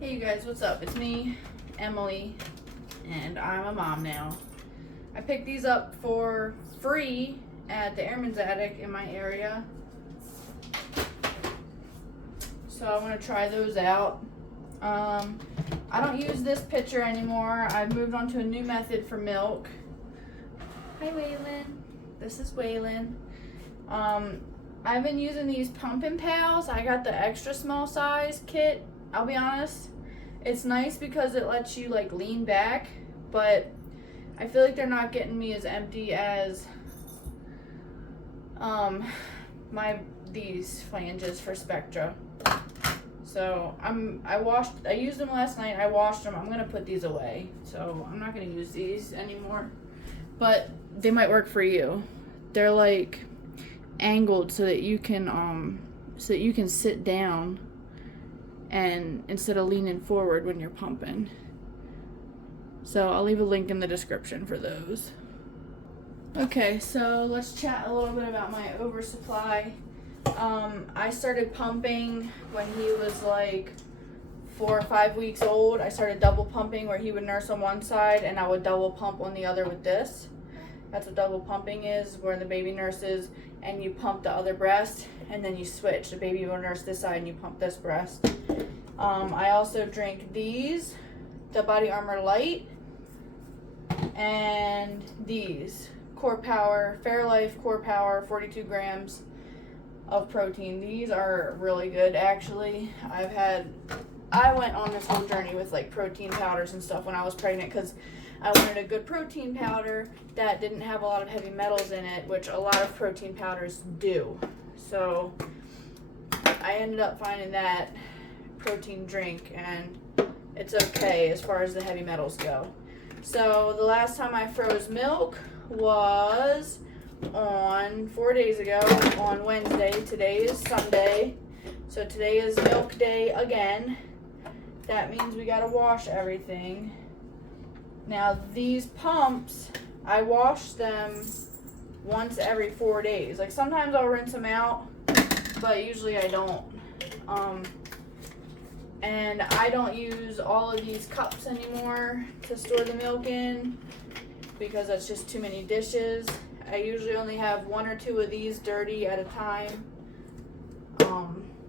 Hey you guys, what's up? It's me, Emily, and I'm a mom now. I picked these up for free at the Airman's Attic in my area. So I want to try those out. I don't use this pitcher anymore. I've moved on to a new method for milk. Hi Waylon. This is Waylon. I've been using these pumping pals. I got the extra small size kit. I'll be honest, it's nice because it lets you like lean back, but I feel like they're not getting me as empty as these flanges for Spectra. So I used them last night. I washed them. I'm gonna put these away. So I'm not gonna use these anymore. But they might work for you. They're like angled so that you can sit down and instead of leaning forward when you're pumping. So I'll leave a link in the description for those. Okay, so let's chat a little bit about my Oversupply. I started pumping when he was like 4 or 5 weeks old. I started double pumping where he would nurse on one side and I would double pump on the other with this. That's what double pumping is, where the baby nurses and you pump the other breast and then you switch. The baby will nurse this side and you pump this breast. I also drink these, the Body Armor Light, and these, Core Power, Fairlife Core Power, 42 grams of protein. These are really good actually. I went on this whole journey with like protein powders and stuff when I was pregnant because I wanted a good protein powder that didn't have a lot of heavy metals in it, which a lot of protein powders do. So I ended up finding that protein drink and it's okay as far as the heavy metals go. So the last time I froze milk was on 4 days ago on Wednesday. Today is Sunday. So today is milk day again. That means we gotta wash everything. Now these pumps, I wash them once every 4 days. Like sometimes I'll rinse them out, but usually I don't. And I don't use all of these cups anymore to store the milk in because that's just too many dishes. I usually only have 1 or 2 of these dirty at a time,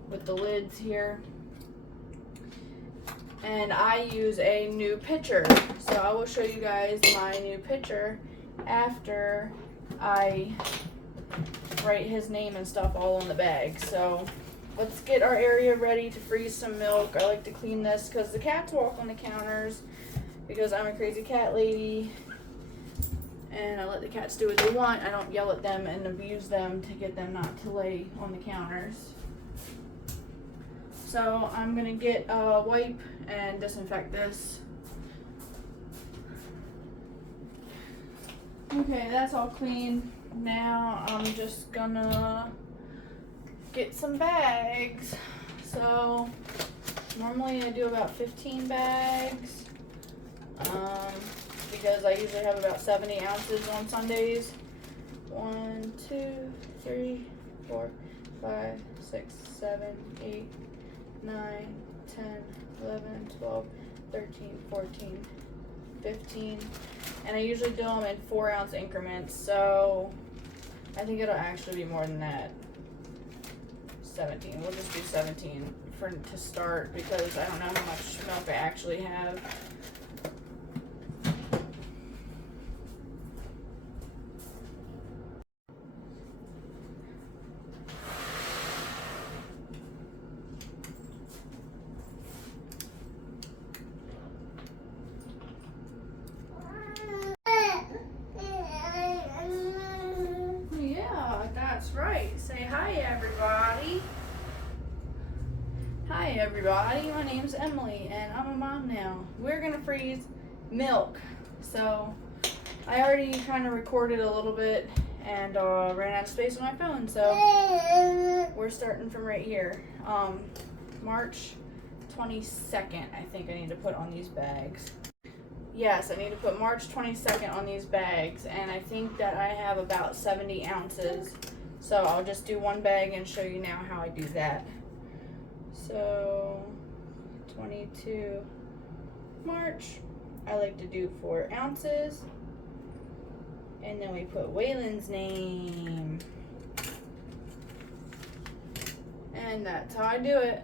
with the lids here. And I use a new pitcher. So I will show you guys my new pitcher after I write his name and stuff all on the bag. So let's get our area ready to freeze some milk. I like to clean this because the cats walk on the counters because I'm a crazy cat lady and I let the cats do what they want. I don't yell at them and abuse them to get them not to lay on the counters. So I'm gonna get a wipe and disinfect this. Okay, that's all clean. Now I'm just gonna get some bags. So normally I do about 15 bags because I usually have about 70 ounces on Sundays. 1, 2, 3, 4, 5, 6, 7, 8, 9, 10, 11, 12, 13, 14, 15. And I usually do them in 4-ounce increments, so I think it'll actually be more than that. 17. We'll just do 17 to start because I don't know how much milk I actually have. That's right. Say hi, everybody. Hi, everybody. My name's Emily, and I'm a mom now. We're gonna freeze milk. So I already kind of recorded a little bit and ran out of space on my phone. So we're starting from right here. March 22nd, I think I need to put on these bags. Yes, I need to put March 22nd on these bags, and I think that I have about 70 ounces. So I'll just do one bag and show you now how I do that. So 22 March. I like to do 4 ounces. And then we put Waylon's name. And that's how I do it.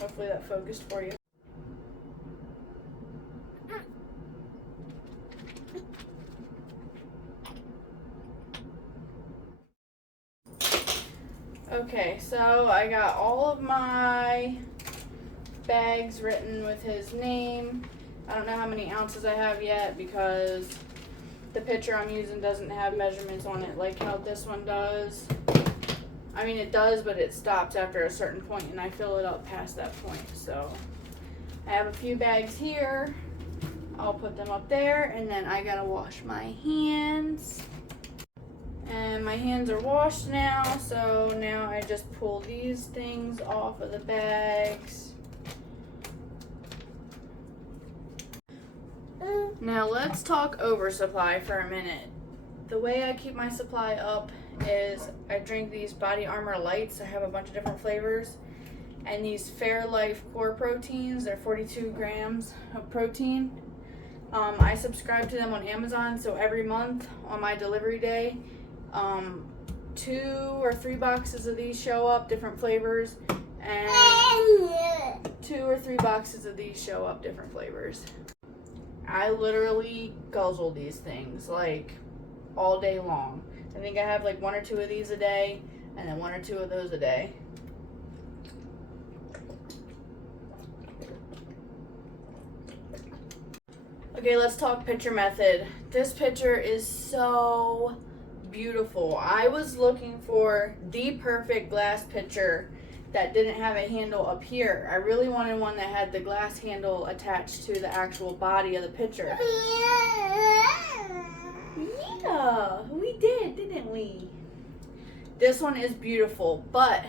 Hopefully that focused for you. Okay, so I got all of my bags written with his name. I don't know how many ounces I have yet because the picture I'm using doesn't have measurements on it like how this one does. I mean, it does, but it stops after a certain point and I fill it up past that point. So I have a few bags here. I'll put them up there, and then I gotta wash my hands. And my hands are washed now, so now I just pull these things off of the bags. Now let's talk Oversupply for a minute. The way I keep my supply up is I drink these Body Armor Lights. I have a bunch of different flavors. And these Fairlife Core Proteins, they're 42 grams of protein. I subscribe to them on Amazon, so every month on my delivery day, 2 or 3 boxes of these show up, different flavors, and 2 or 3 boxes of these show up, different flavors. I literally guzzle these things like all day long. I think I have like 1 or 2 of these a day, and then 1 or 2 of those a day. Okay, let's talk picture method. This picture is so beautiful. I was looking for the perfect glass pitcher that didn't have a handle up here. I really wanted one that had the glass handle attached to the actual body of the pitcher. Yeah, we did, didn't we? This one is beautiful, but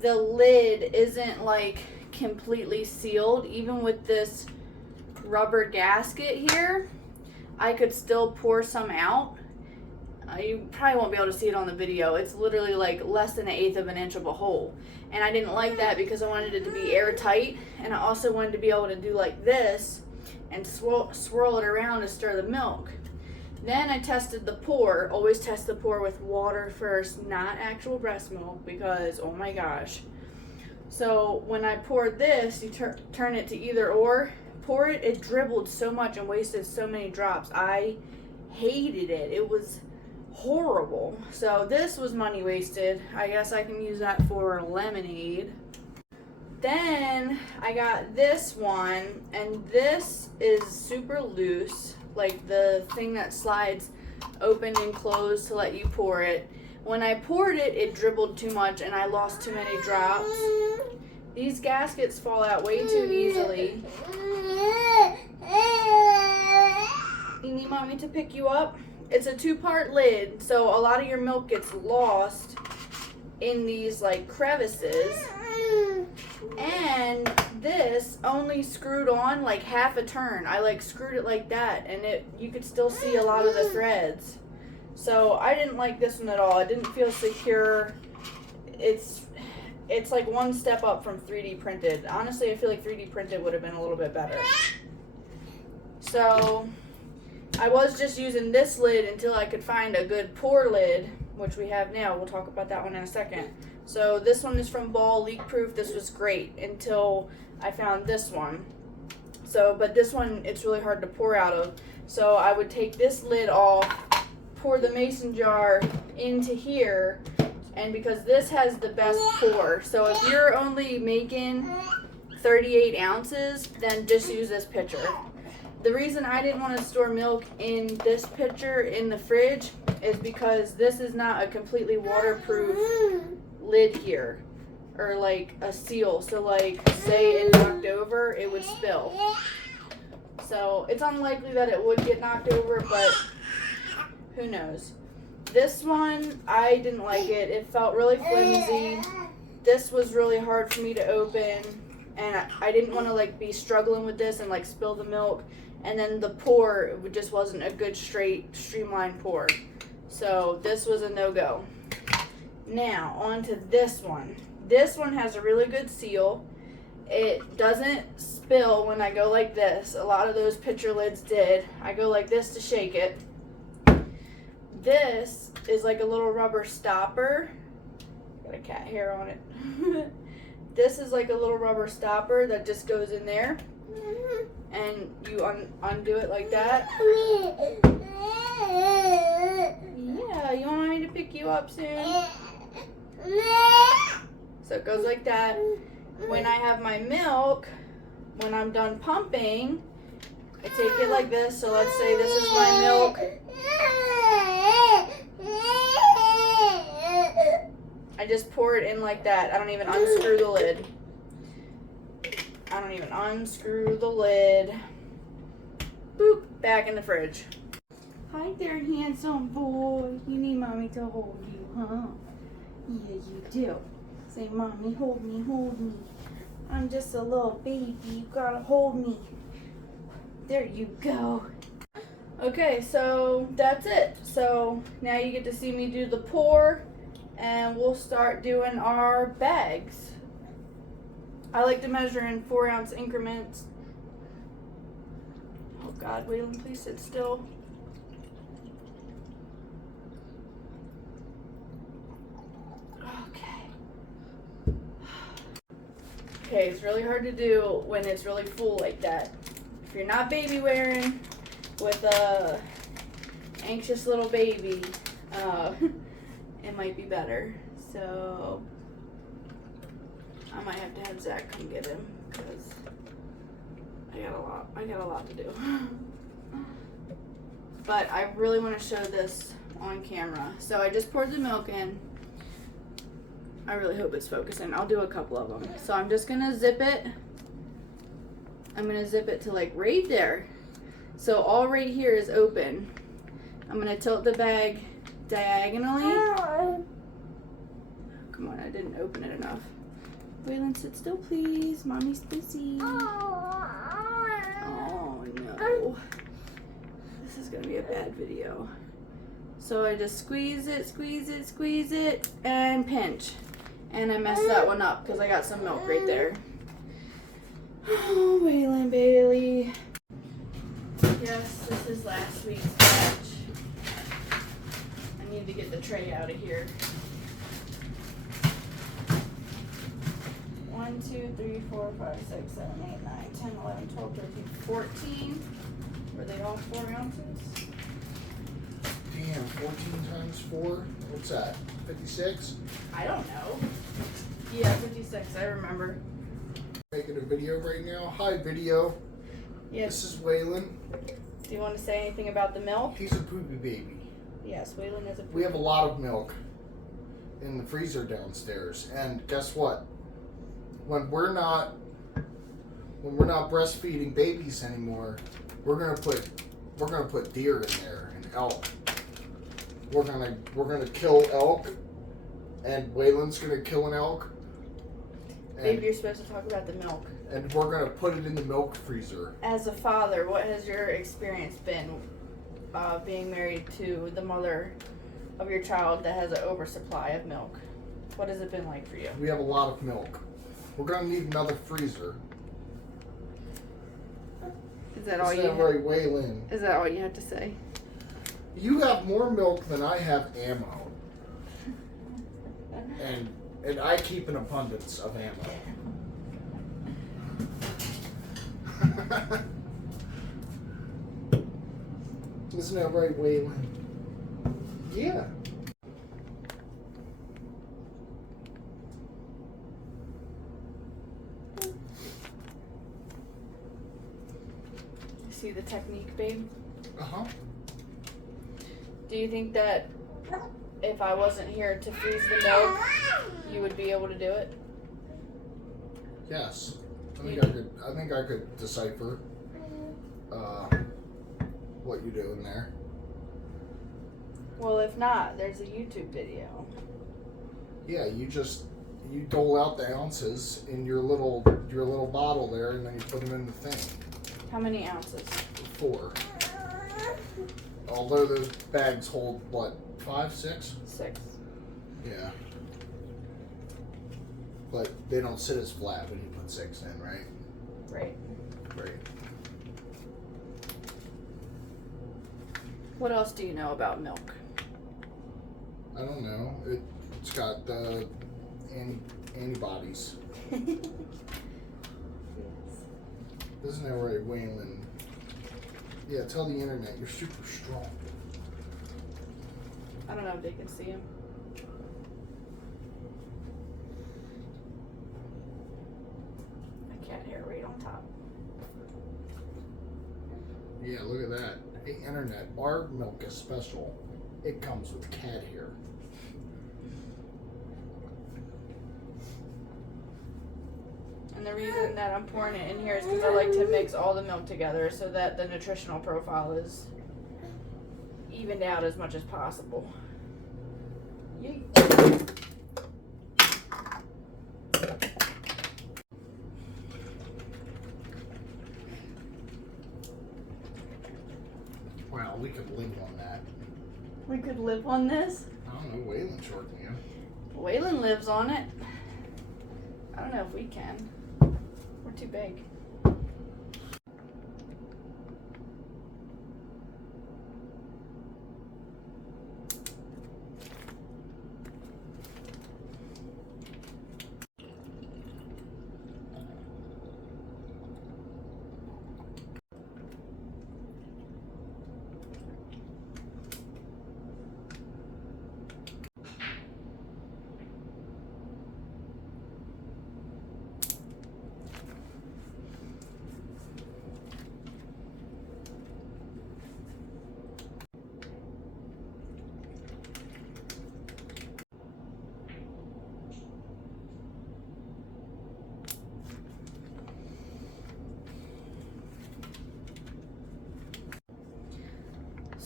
the lid isn't like completely sealed. Even with this rubber gasket here, I could still pour some out. You probably won't be able to see it on the video. It's literally like less than 1/8 of an inch of a hole. And I didn't like that because I wanted it to be airtight, and I also wanted to be able to do like this and swirl it around to stir the milk. Then I tested the pour. Always test the pour with water first, not actual breast milk, because oh my gosh. So when I poured this, you turn it to either or. Pour it, it dribbled so much and wasted so many drops. I hated it. It was horrible. So this was money wasted. I guess I can use that for lemonade. Then I got this one, and this is super loose, like the thing that slides open and closed to let you pour it. When I poured it, it dribbled too much and I lost too many drops. These gaskets fall out way too easily. You need mommy to pick you up? It's a 2-part lid, so a lot of your milk gets lost in these like crevices. And this only screwed on like half a turn. I like screwed it like that, and you could still see a lot of the threads. So I didn't like this one at all. It didn't feel secure. It's like one step up from 3D printed. Honestly, I feel like 3D printed would have been a little bit better. So I was just using this lid until I could find a good pour lid, which we have now. We'll talk about that one in a second. So this one is from Ball, leak proof. This was great until I found this one. So, but this one, it's really hard to pour out of. So I would take this lid off, pour the mason jar into here, and because this has the best pour, so if you're only making 38 ounces, then just use this pitcher. The reason I didn't want to store milk in this pitcher in the fridge is because this is not a completely waterproof lid here, or like a seal. So like say it knocked over, it would spill. So it's unlikely that it would get knocked over, but who knows. This one, I didn't like it. It felt really flimsy. This was really hard for me to open, and I didn't want to like be struggling with this and like spill the milk. And then the pour, it just wasn't a good straight streamlined pour. So this was a no-go. Now on to this one. This one has a really good seal. It doesn't spill when I go like this. A lot of those pitcher lids did. I go like this to shake it. This is like a little rubber stopper. Got a cat hair on it. This is like a little rubber stopper that just goes in there. And you undo it like that. Yeah, you want me to pick you up soon? So it goes like that. When I have my milk, when I'm done pumping, I take it like this. So let's say this is my milk. I just pour it in like that. I don't even unscrew the lid. Boop, back in the fridge. Hi there, handsome boy. You need mommy to hold you, huh? Yeah, you do. Say, mommy, hold me, hold me. I'm just a little baby. You gotta hold me. There you go. Okay, so that's it. So now you get to see me do the pour, and we'll start doing our bags. I like to measure in 4-ounce increments. Oh God, Waylon, please sit still. Okay, it's really hard to do when it's really full like that. If you're not baby wearing with a anxious little baby, it might be better. So I might have to have Zach come get him because I got a lot to do. But I really want to show this on camera. So I just poured the milk in. I really hope it's focusing. I'll do a couple of them. So I'm just gonna zip it. I'm gonna zip it to like right there. So all right here is open. I'm gonna tilt the bag diagonally. Come on, I didn't open it enough. Waylon, sit still, please. Mommy's busy. Oh no. This is gonna be a bad video. So I just squeeze it, and pinch. And I messed that one up because I got some milk right there. Oh, Waylon Bailey. Yes, this is last week's batch. I need to get the tray out of here. 1, 2, 3, 4, 5, 6, 7, 8, 9, 10, 11, 12, 13, 14. Were they all 4 ounces? Damn, 14 times 4? What's that? 56? I don't know. Yeah, 56, I remember. Making a video right now. Hi, video. Yes. This is Waylon. Do you want to say anything about the milk? He's a poopy baby. Yes, Waylon is a poopy. We have a lot of milk in the freezer downstairs. And guess what? When we're not breastfeeding babies anymore, we're gonna put deer in there and elk. We're gonna kill elk, and Waylon's gonna kill an elk. Babe, you're supposed to talk about the milk. And we're gonna put it in the milk freezer. As a father, what has your experience been being married to the mother of your child that has an oversupply of milk? What has it been like for you? We have a lot of milk. We're gonna need another freezer. Is that all you? Right, Waylon. Is that all you have to say? You have more milk than I have ammo. And I keep an abundance of ammo. Isn't that right, Waylon? Yeah. See the technique, babe? Uh-huh. Do you think that if I wasn't here to freeze the milk, you would be able to do it? Yes. I think I could decipher what you're doing there. Well, if not, there's a YouTube video. Yeah, you dole out the ounces in your little bottle there, and then you put them in the thing. How many ounces? 4. Although those bags hold what, 5, 6? 6. Yeah. but they don't sit as flat when you put 6 in, right? Right. Right. What else do you know about milk? I don't know. It's got the antibodies. Isn't that right, Waylon? Yeah, tell the internet you're super strong. I don't know if they can see him. A cat hair right on top. Yeah, look at that. Hey, internet, our milk is special. It comes with cat hair. And the reason that I'm pouring it in here is because I like to mix all the milk together so that the nutritional profile is evened out as much as possible. Yay. Wow, we could live on that. We could live on this. I don't know, Waylon's shorting you. Waylon lives on it. I don't know if we can. We're too big.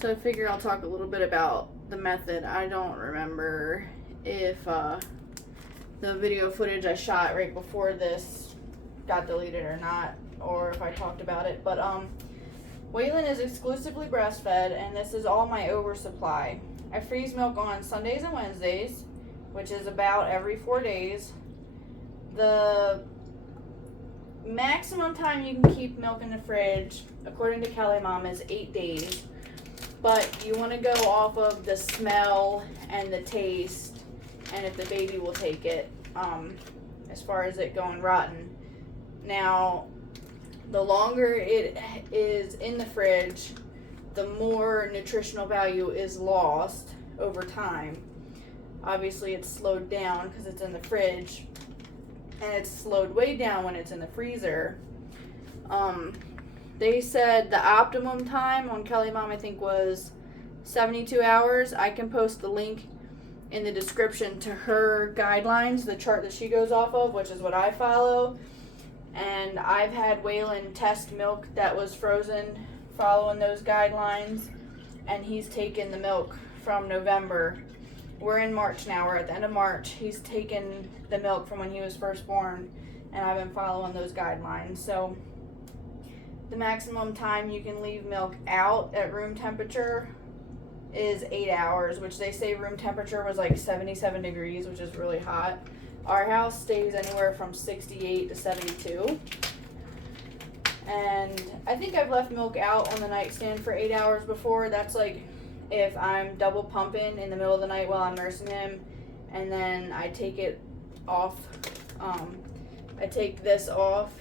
So I figure I'll talk a little bit about the method. I don't remember if the video footage I shot right before this got deleted or not, or if I talked about it. But Waylon is exclusively breastfed, and this is all my oversupply. I freeze milk on Sundays and Wednesdays, which is about every 4 days. The maximum time you can keep milk in the fridge, according to Kelly Mom, is 8 days. But you want to go off of the smell and the taste, and if the baby will take it, as far as it going rotten. Now, the longer it is in the fridge, the more nutritional value is lost over time. Obviously, it's slowed down because it's in the fridge, and it's slowed way down when it's in the freezer. They said the optimum time on Kelly Mom, I think, was 72 hours. I can post the link in the description to her guidelines, the chart that she goes off of, which is what I follow. And I've had Waylon test milk that was frozen following those guidelines, and he's taken the milk from November. We're in March now. We're at the end of March. He's taken the milk from when he was first born, and I've been following those guidelines. So the maximum time you can leave milk out at room temperature is 8 hours, which they say room temperature was like 77 degrees, which is really hot. Our house stays anywhere from 68 to 72. And I think I've left milk out on the nightstand for 8 hours before. That's like if I'm double pumping in the middle of the night while I'm nursing him, and then I take it off. I take this off,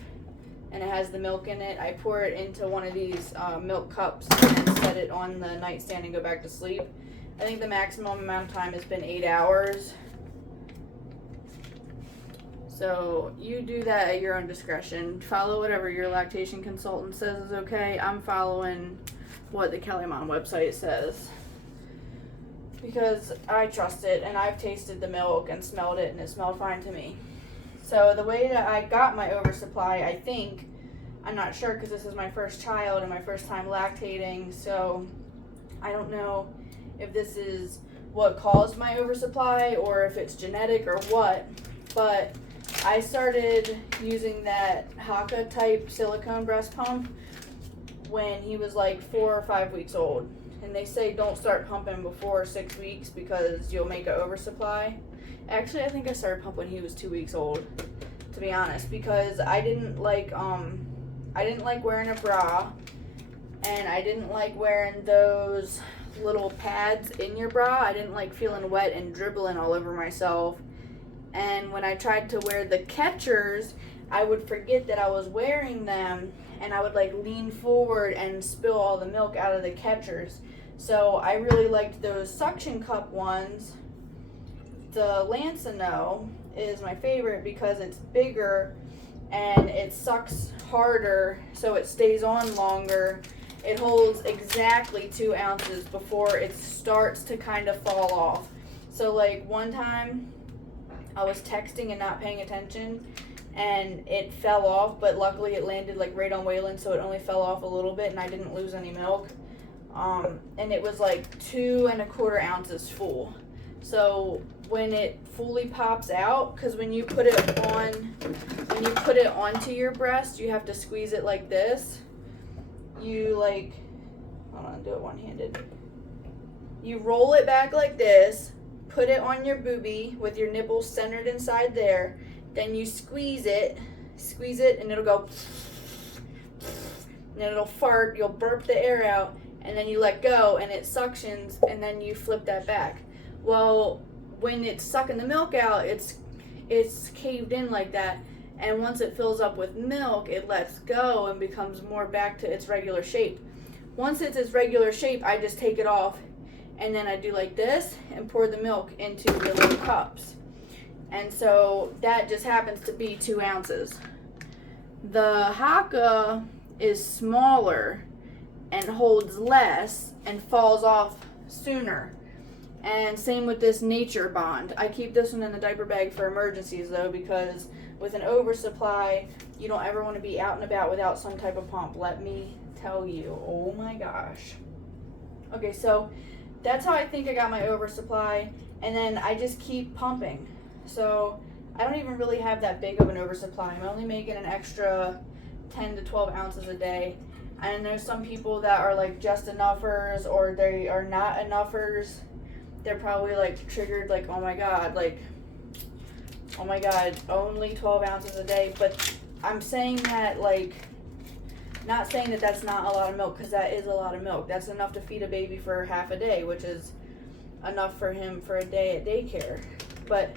and it has the milk in it. I pour it into one of these milk cups and set it on the nightstand and go back to sleep. I think the maximum amount of time has been 8 hours. So you do that at your own discretion. Follow whatever your lactation consultant says is okay. I'm following what the Kelly Mom website says, because I trust it, and I've tasted the milk and smelled it, and it smelled fine to me. So the way that I got my oversupply, I think, I'm not sure because this is my first child and my first time lactating, so I don't know if this is what caused my oversupply or if it's genetic or what, but I started using that Haka type silicone breast pump when he was like 4 or 5 weeks old. And they say don't start pumping before 6 weeks because you'll make an oversupply. Actually, I think I started pump when he was 2 weeks old, to be honest, because I didn't like wearing a bra, and I didn't like wearing those little pads in your bra. I didn't like feeling wet and dribbling all over myself. And when I tried to wear the catchers, I would forget that I was wearing them, and I would like lean forward and spill all the milk out of the catchers. So I really liked those suction cup ones. The Lansinoh is my favorite because it's bigger and it sucks harder, so it stays on longer. It holds exactly 2 ounces before it starts to kind of fall off. So like one time I was texting and not paying attention, and it fell off, but luckily it landed like right on Waylon, so it only fell off a little bit and I didn't lose any milk. And it was like 2 1/4 ounces full. So when it fully pops out, because when you put it onto your breast, you have to squeeze it like this. You like, hold on, do it one-handed. You roll it back like this, put it on your boobie with your nipples centered inside there. Then you squeeze it, and it'll go, and then it'll fart. You'll burp the air out, and then you let go, and it suctions, and then you flip that back. Well, when it's sucking the milk out, it's caved in like that, and once it fills up with milk, it lets go and becomes more back to its regular shape. Once it's its regular shape, I just take it off, and then I do like this and pour the milk into the little cups. And so that just happens to be 2 ounces. The Haka is smaller and holds less and falls off sooner. And same with this Nature Bond. I keep this one in the diaper bag for emergencies though, because with an oversupply, you don't ever want to be out and about without some type of pump. Let me tell you. Oh my gosh. Okay, so that's how I think I got my oversupply. And then I just keep pumping. So I don't even really have that big of an oversupply. I'm only making an extra 10 to 12 ounces a day. And there's some people that are like just enoughers, or they are not enoughers. They're probably like triggered, like, oh my god, only 12 ounces a day. But I'm saying that, like, not saying that that's not a lot of milk, because that is a lot of milk. That's enough to feed a baby for half a day, which is enough for him for a day at daycare. But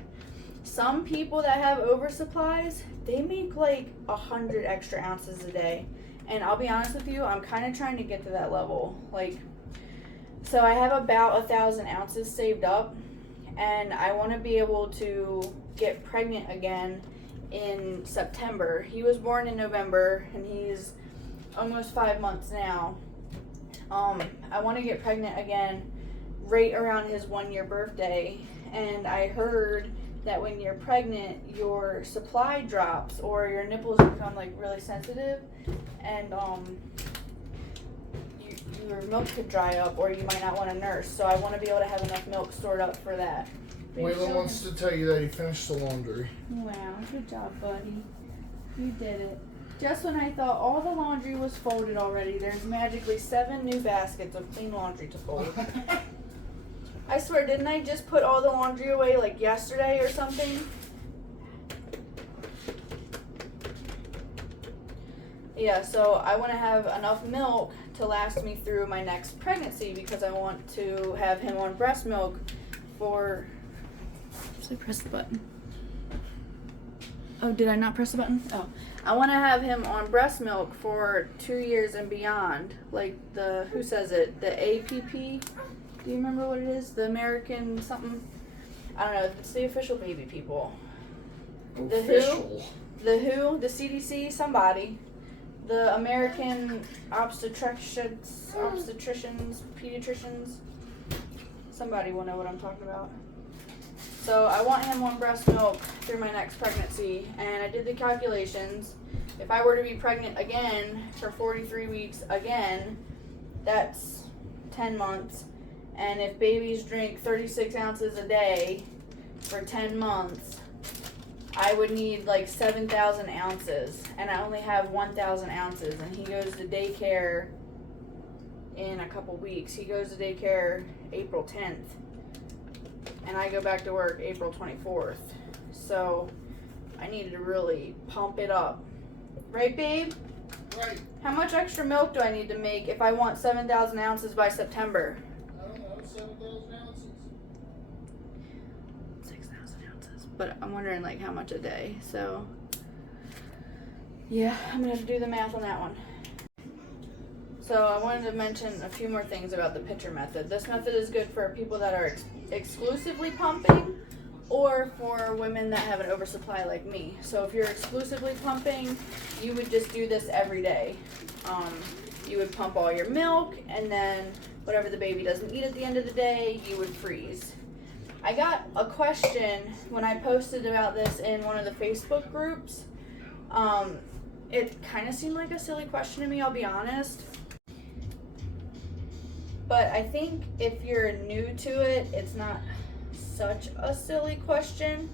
some people that have oversupplies, they make like 100 extra ounces a day. And I'll be honest with you, I'm kind of trying to get to that level. Like, so I have about 1,000 ounces saved up, and I want to be able to get pregnant again in September. He was born in November, and he's almost 5 months now. I want to get pregnant again right around his 1-year birthday, and I heard that when you're pregnant, your supply drops, or your nipples become like really sensitive, and your milk could dry up, or you might not want to nurse. So I want to be able to have enough milk stored up for that. Waylon wants to tell you that he finished the laundry. Wow, good job, buddy. You did it. Just when I thought all the laundry was folded already, there's magically 7 new baskets of clean laundry to fold. I swear, didn't I just put all the laundry away like yesterday or something? Yeah, so I want to have enough milk to last me through my next pregnancy, because I want to have him on breast milk for... So press the button. Oh, did I not press the button? Oh. I want to have him on breast milk for 2 years and beyond. Like the, who says it? The APP? Do you remember what it is? The American something? I don't know. It's the official baby people. Official. The WHO? The CDC? Somebody. The American obstetricians, pediatricians. Somebody will know what I'm talking about. So I want him on breast milk through my next pregnancy, and I did the calculations. If I were to be pregnant again for 43 weeks again, that's 10 months. And if babies drink 36 ounces a day for 10 months, I would need like 7,000 ounces, and I only have 1,000 ounces, and he goes to daycare in a couple weeks. He goes to daycare April 10th. and I go back to work April 24th. So I needed to really pump it up. Right, babe? Right. How much extra milk do I need to make if I want 7,000 ounces by September? I don't know, 7,000 ounces. 6,000 ounces. But I'm wondering like how much a day. So yeah, I'm gonna have to do the math on that one. So I wanted to mention a few more things about the pitcher method. This method is good for people that are exclusively pumping, or for women that have an oversupply like me. So if you're exclusively pumping, you would just do this every day. You would pump all your milk, and then whatever the baby doesn't eat at the end of the day, you would freeze. I got a question when I posted about this in one of the Facebook groups. It kind of seemed like a silly question to me, I'll be honest. But I think if you're new to it, it's not such a silly question.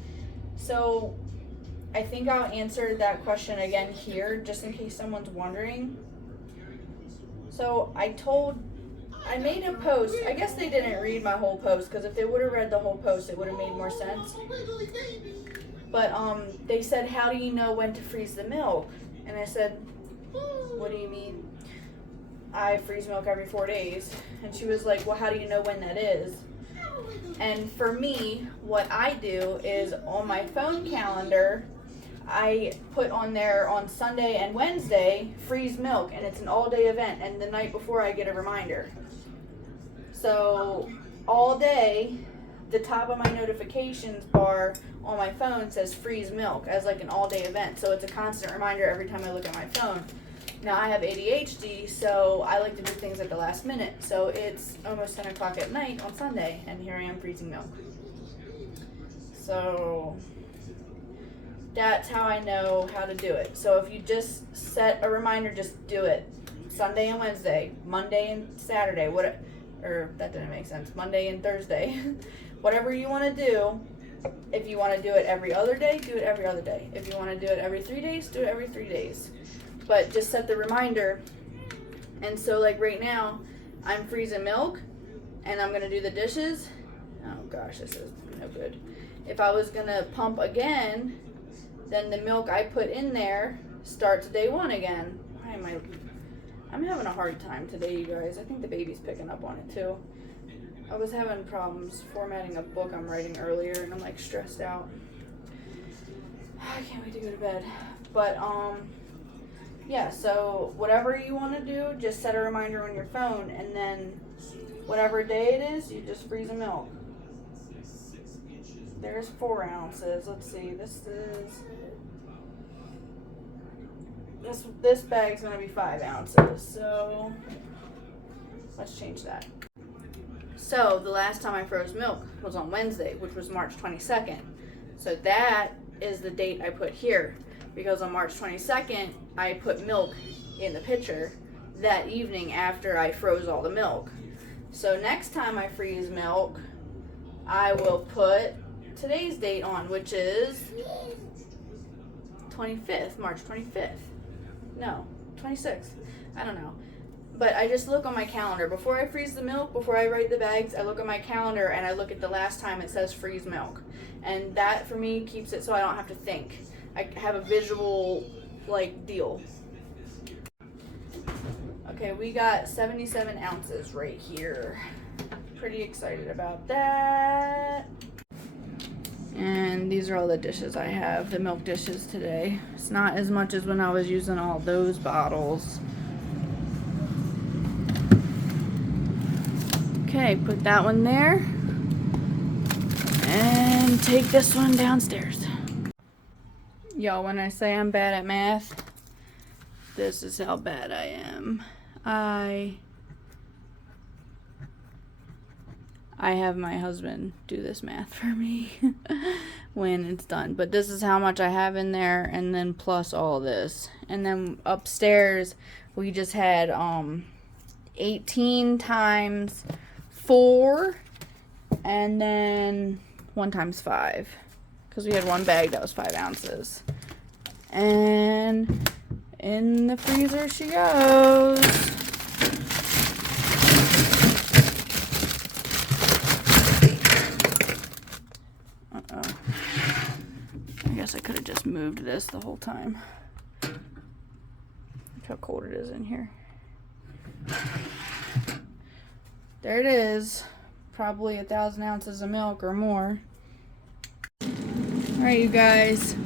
So I think I'll answer that question again here, just in case someone's wondering. So I made a post. I guess they didn't read my whole post, because if they would have read the whole post, it would have made more sense. But they said, how do you know when to freeze the milk? And I said, what do you mean? I freeze milk every 4 days. And she was like, well, how do you know when that is? And for me, what I do is on my phone calendar, I put on there on Sunday and Wednesday, freeze milk, and it's an all-day event, and the night before I get a reminder. So all day, the top of my notifications bar on my phone says freeze milk as like an all-day event. So it's a constant reminder every time I look at my phone. Now I have ADHD, so I like to do things at the last minute. So it's almost 10 o'clock at night on Sunday, and here I am freezing milk. So that's how I know how to do it. So if you just set a reminder, just do it. Sunday and Wednesday, Monday and Saturday, or that didn't make sense, Monday and Thursday. Whatever you want to do. If you want to do it every other day, do it every other day. If you want to do it every 3 days, do it every 3 days. But just set the reminder. And so like right now, I'm freezing milk, and I'm going to do the dishes. Oh gosh, this is no good. If I was going to pump again, then the milk I put in there starts day one again. I'm having a hard time today, you guys. I think the baby's picking up on it too. I was having problems formatting a book I'm writing earlier, and I'm like stressed out. I can't wait to go to bed. But yeah, so whatever you want to do, just set a reminder on your phone, and then whatever day it is, you just freeze the milk. There's 4 ounces. Let's see, this bag's gonna be 5 ounces, so let's change that. So the last time I froze milk was on Wednesday, which was March 22nd. So that is the date I put here, because on March 22nd, I put milk in the pitcher that evening after I froze all the milk. So next time I freeze milk, I will put today's date on, which is 25th, March 25th. No, 26th. I don't know. But I just look on my calendar. Before I freeze the milk, before I write the bags, I look at my calendar and I look at the last time it says freeze milk. And that, for me, keeps it so I don't have to think. I have a visual, deal. Okay, we got 77 ounces right here. Pretty excited about that. And these are all the dishes I have, the milk dishes today. It's not as much as when I was using all those bottles. Okay, put that one there. And take this one downstairs. Y'all, when I say I'm bad at math, this is how bad I am. I have my husband do this math for me when it's done. But this is how much I have in there, and then plus all this. And then upstairs, we just had 18 times 4, and then 1 times 5. Because we had one bag that was 5 ounces. And in the freezer she goes. guess I could have just moved this the whole time. Look how cold it is in here. There it is. Probably 1,000 ounces of milk or more. Alright, you guys.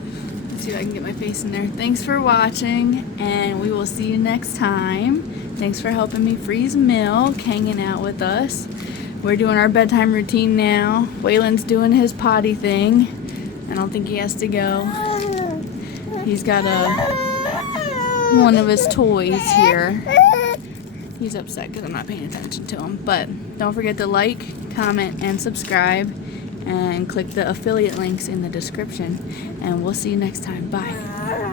Let's see if I can get my face in there. Thanks for watching, and we will see you next time. Thanks for helping me freeze milk, hanging out with us. We're doing our bedtime routine now. Waylon's doing his potty thing. I don't think he has to go. He's got one of his toys here. He's upset because I'm not paying attention to him. But don't forget to like, comment, and subscribe. And click the affiliate links in the description. And we'll see you next time. Bye.